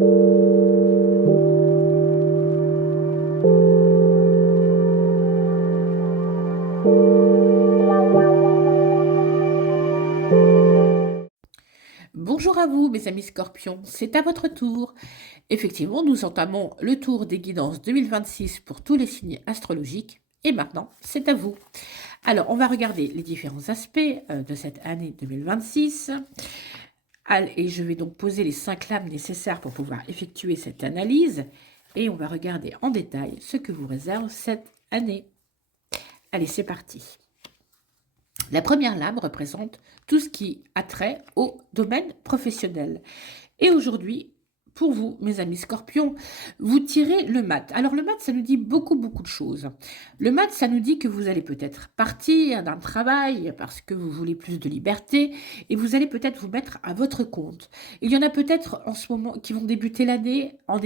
Bonjour à vous, mes amis scorpions, c'est à votre tour. Effectivement, nous entamons le tour des guidances 2026 pour tous les signes astrologiques. Et maintenant, c'est à vous. Alors, on va regarder les différents aspects de cette année 2026. Et je vais donc poser les 5 lames nécessaires pour pouvoir effectuer cette analyse. Et on va regarder en détail ce que vous réserve cette année. Allez, c'est parti. La première lame représente tout ce qui a trait au domaine professionnel. Et aujourd'hui, pour vous, mes amis scorpions, vous tirez le mat. Alors le mat, ça nous dit beaucoup, beaucoup de choses. Le mat, ça nous dit que vous allez peut-être partir d'un travail parce que vous voulez plus de liberté et vous allez peut-être vous mettre à votre compte. Il y en a peut-être en ce moment qui vont débuter l'année en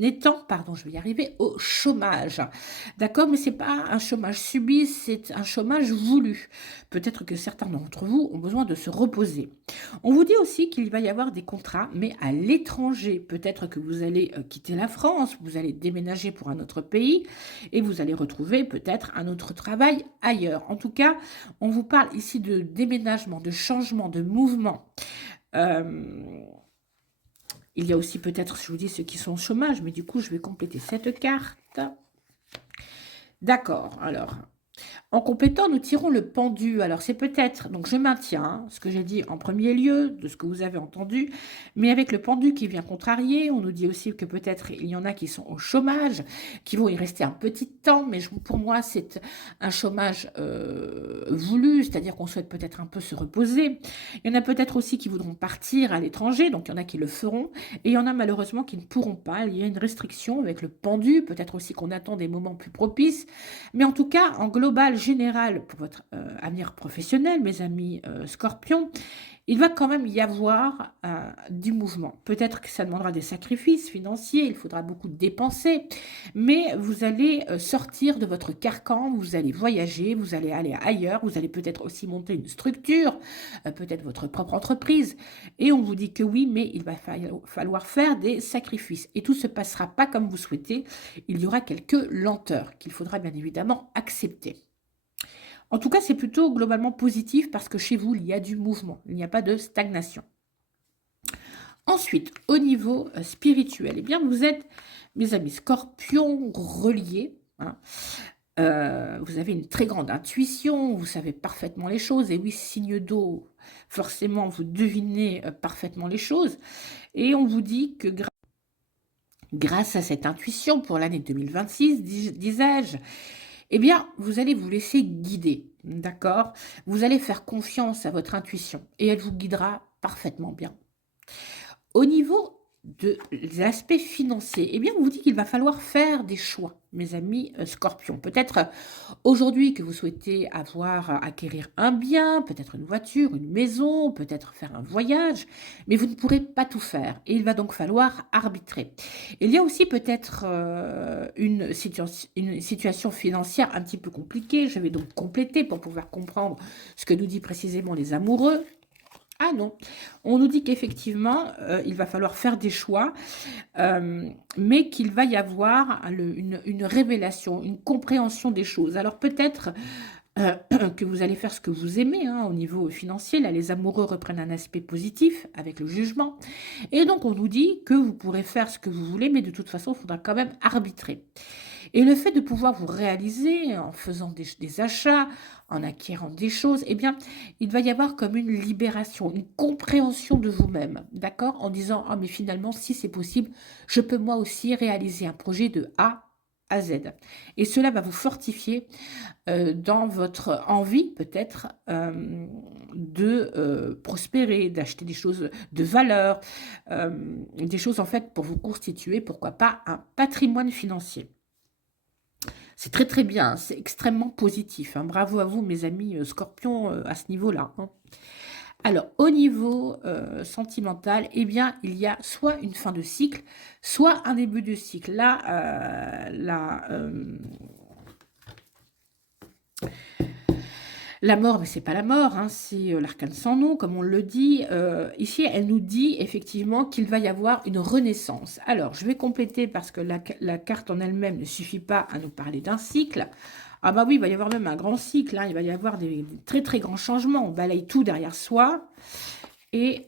étant, pardon, je vais y arriver, au chômage. D'accord, mais c'est pas un chômage subi, c'est un chômage voulu. Peut-être que certains d'entre vous ont besoin de se reposer. On vous dit aussi qu'il va y avoir des contrats, mais à l'étranger. Peut-être que vous allez quitter la France, vous allez déménager pour un autre pays et vous allez retrouver peut-être un autre travail ailleurs. En tout cas, on vous parle ici de déménagement, de changement, de mouvement. Il y a aussi peut-être, je vous dis, ceux qui sont au chômage, mais du coup, je vais compléter cette carte. D'accord, alors, en complétant, nous tirons le pendu. Alors, c'est peut-être, donc je maintiens ce que j'ai dit en premier lieu, de ce que vous avez entendu, mais avec le pendu qui vient contrarier, on nous dit aussi que peut-être il y en a qui sont au chômage, qui vont y rester un petit temps, mais pour moi, c'est un chômage voulu, c'est-à-dire qu'on souhaite peut-être un peu se reposer. Il y en a peut-être aussi qui voudront partir à l'étranger, donc il y en a qui le feront, et il y en a malheureusement qui ne pourront pas. Il y a une restriction avec le pendu, peut-être aussi qu'on attend des moments plus propices, mais en tout cas, en global, général, pour votre avenir professionnel, mes amis scorpions, il va quand même y avoir du mouvement. Peut-être que ça demandera des sacrifices financiers, il faudra beaucoup dépenser, mais vous allez sortir de votre carcan, vous allez voyager, vous allez aller ailleurs, vous allez peut-être aussi monter une structure, peut-être votre propre entreprise, et on vous dit que oui, mais il va falloir faire des sacrifices. Et tout ne se passera pas comme vous souhaitez, il y aura quelques lenteurs qu'il faudra bien évidemment accepter. En tout cas, c'est plutôt globalement positif parce que chez vous, il y a du mouvement, il n'y a pas de stagnation. Ensuite, au niveau spirituel, eh bien, vous êtes, mes amis scorpions, reliés. Hein. Vous avez une très grande intuition, vous savez parfaitement les choses. Et oui, signe d'eau, forcément, vous devinez parfaitement les choses. Et on vous dit que grâce à cette intuition pour l'année 2026, disais-je, eh bien, vous allez vous laisser guider, d'accord? Vous allez faire confiance à votre intuition et elle vous guidera parfaitement bien. Au niveau de l'aspect financier, eh bien, on vous dit qu'il va falloir faire des choix, mes amis scorpions. Peut-être aujourd'hui que vous souhaitez acquérir un bien, peut-être une voiture, une maison, peut-être faire un voyage, mais vous ne pourrez pas tout faire et il va donc falloir arbitrer. Il y a aussi peut-être une situation financière un petit peu compliquée. Je vais donc compléter pour pouvoir comprendre ce que nous dit précisément les amoureux. Ah non, on nous dit qu'effectivement, il va falloir faire des choix, mais qu'il va y avoir une révélation, une compréhension des choses. Alors peut-être que vous allez faire ce que vous aimez hein, au niveau financier. Là, les amoureux reprennent un aspect positif avec le jugement. Et donc, on nous dit que vous pourrez faire ce que vous voulez, mais de toute façon, il faudra quand même arbitrer. Et le fait de pouvoir vous réaliser en faisant des achats, en acquérant des choses, eh bien, il va y avoir comme une libération, une compréhension de vous-même, d'accord? En disant, ah, mais finalement, si c'est possible, je peux moi aussi réaliser un projet de A à Z. Et cela va vous fortifier dans votre envie, peut-être, de prospérer, d'acheter des choses de valeur, des choses, en fait, pour vous constituer, pourquoi pas, un patrimoine financier. C'est très très bien, hein, c'est extrêmement positif. Hein. Bravo à vous, mes amis scorpions, à ce niveau-là. Hein. Alors, au niveau sentimental, eh bien, il y a soit une fin de cycle, soit un début de cycle. Là, La mort, mais c'est pas la mort, hein, c'est l'arcane sans nom, comme on le dit. Ici, elle nous dit effectivement qu'il va y avoir une renaissance. Alors, je vais compléter parce que la carte en elle-même ne suffit pas à nous parler d'un cycle. Ah bah oui, il va y avoir même un grand cycle, hein, il va y avoir des très très grands changements. On balaye tout derrière soi. Et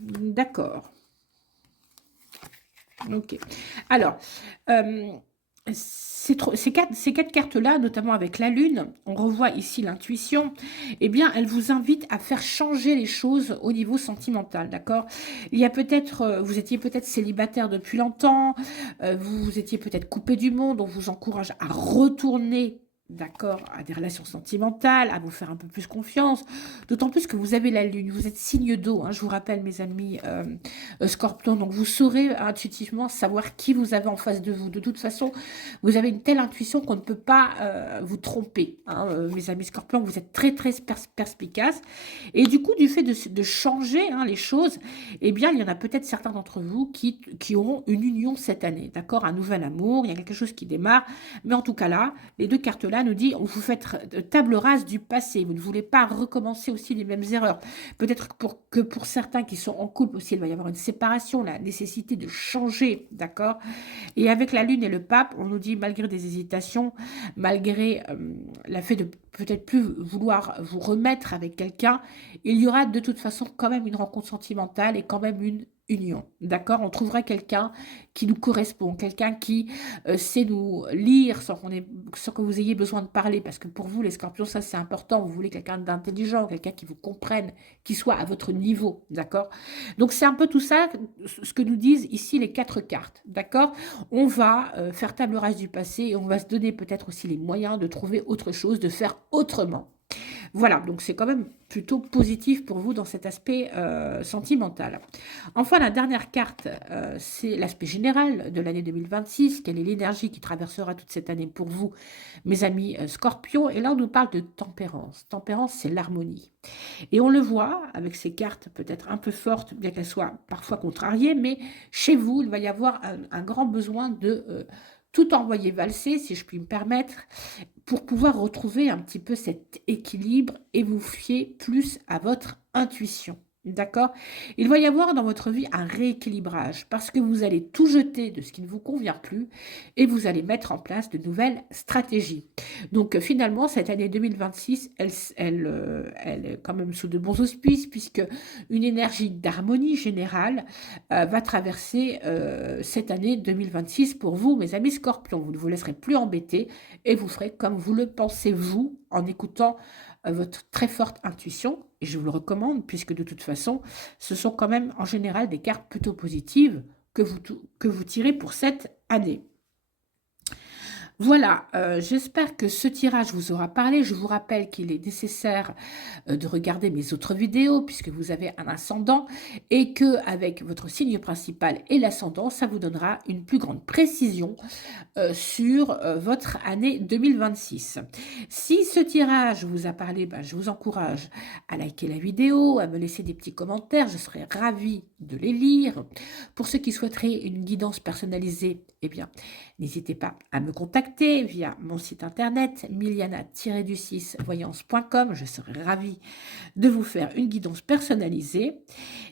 d'accord. Ok. Alors, euh, ces quatre cartes-là, notamment avec la Lune, on revoit ici l'intuition, eh bien, elle vous invite à faire changer les choses au niveau sentimental, d'accord? Il y a peut-être, vous étiez peut-être célibataire depuis longtemps, vous étiez peut-être coupé du monde, on vous encourage à retourner, d'accord, à des relations sentimentales, à vous faire un peu plus confiance, d'autant plus que vous avez la Lune, vous êtes signe d'eau, hein, je vous rappelle, mes amis, Scorpion, donc vous saurez intuitivement savoir qui vous avez en face de vous. De toute façon, vous avez une telle intuition qu'on ne peut pas vous tromper, hein, mes amis Scorpions, vous êtes très très perspicaces. Et du coup, du fait de changer, hein, les choses, eh bien, il y en a peut-être certains d'entre vous qui auront une union cette année, d'accord? Un nouvel amour, il y a quelque chose qui démarre. Mais en tout cas là, les deux cartes-là nous disent, vous faites table rase du passé, vous ne voulez pas recommencer aussi les mêmes erreurs. Peut-être que pour certains qui sont en couple aussi, il va y avoir une séparation, la nécessité de changer, d'accord? Et avec la Lune et le Pape, on nous dit, malgré des hésitations, malgré le fait de peut-être plus vouloir vous remettre avec quelqu'un, il y aura de toute façon quand même une rencontre sentimentale et quand même une union, d'accord? On trouvera quelqu'un qui nous correspond, quelqu'un qui sait nous lire sans que vous ayez besoin de parler, parce que pour vous, les Scorpions, ça c'est important, vous voulez quelqu'un d'intelligent, quelqu'un qui vous comprenne, qui soit à votre niveau, d'accord? Donc c'est un peu tout ça, ce que nous disent ici les quatre cartes, d'accord? On va faire table rase du passé et on va se donner peut-être aussi les moyens de trouver autre chose, de faire autrement. Voilà, donc c'est quand même plutôt positif pour vous dans cet aspect sentimental. Enfin, la dernière carte, c'est l'aspect général de l'année 2026. Quelle est l'énergie qui traversera toute cette année pour vous, mes amis Scorpions? Et là, on nous parle de tempérance. Tempérance, c'est l'harmonie. Et on le voit avec ces cartes peut-être un peu fortes, bien qu'elles soient parfois contrariées, mais chez vous, il va y avoir un grand besoin de tout envoyer valser, si je puis me permettre, pour pouvoir retrouver un petit peu cet équilibre et vous fier plus à votre intuition. D'accord? Il va y avoir dans votre vie un rééquilibrage parce que vous allez tout jeter de ce qui ne vous convient plus et vous allez mettre en place de nouvelles stratégies. Donc finalement, cette année 2026, elle est quand même sous de bons auspices puisque une énergie d'harmonie générale va traverser cette année 2026 pour vous, mes amis Scorpions. Vous ne vous laisserez plus embêter et vous ferez comme vous le pensez, vous, en écoutant votre très forte intuition. Et je vous le recommande, puisque de toute façon, ce sont quand même en général des cartes plutôt positives que vous tirez pour cette année. Voilà, j'espère que ce tirage vous aura parlé. Je vous rappelle qu'il est nécessaire de regarder mes autres vidéos puisque vous avez un ascendant et que avec votre signe principal et l'ascendant, ça vous donnera une plus grande précision sur votre année 2026. Si ce tirage vous a parlé, ben, je vous encourage à liker la vidéo, à me laisser des petits commentaires. Je serai ravie de les lire. Pour ceux qui souhaiteraient une guidance personnalisée, eh bien, n'hésitez pas à me contacter via mon site internet miliana-du6voyance.com. Je serai ravie de vous faire une guidance personnalisée.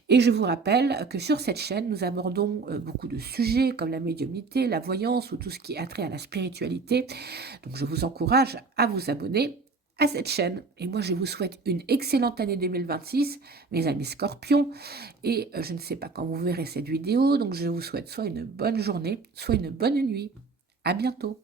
Et je vous rappelle que sur cette chaîne, nous abordons beaucoup de sujets comme la médiumnité, la voyance ou tout ce qui a trait à la spiritualité. Donc je vous encourage à vous abonner à cette chaîne. Et moi, je vous souhaite une excellente année 2026, mes amis Scorpions. Et je ne sais pas quand vous verrez cette vidéo, donc je vous souhaite soit une bonne journée, soit une bonne nuit. À bientôt.